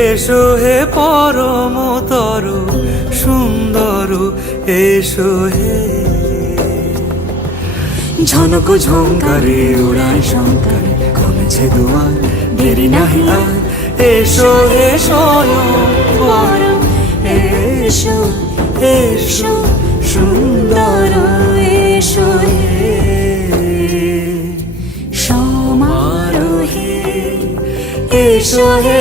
এসো হে পরমতর সুন্দর, এসো হে। ঝনক ঝঙ্কারে উড়ায় শঙ্কারে, খুলেছে দুয়ার, দেরি নাহি আর। এসো হে স্বয়ং পরম, এসো এসো সুন্দর, এসো হে সমারোহে। এসো হে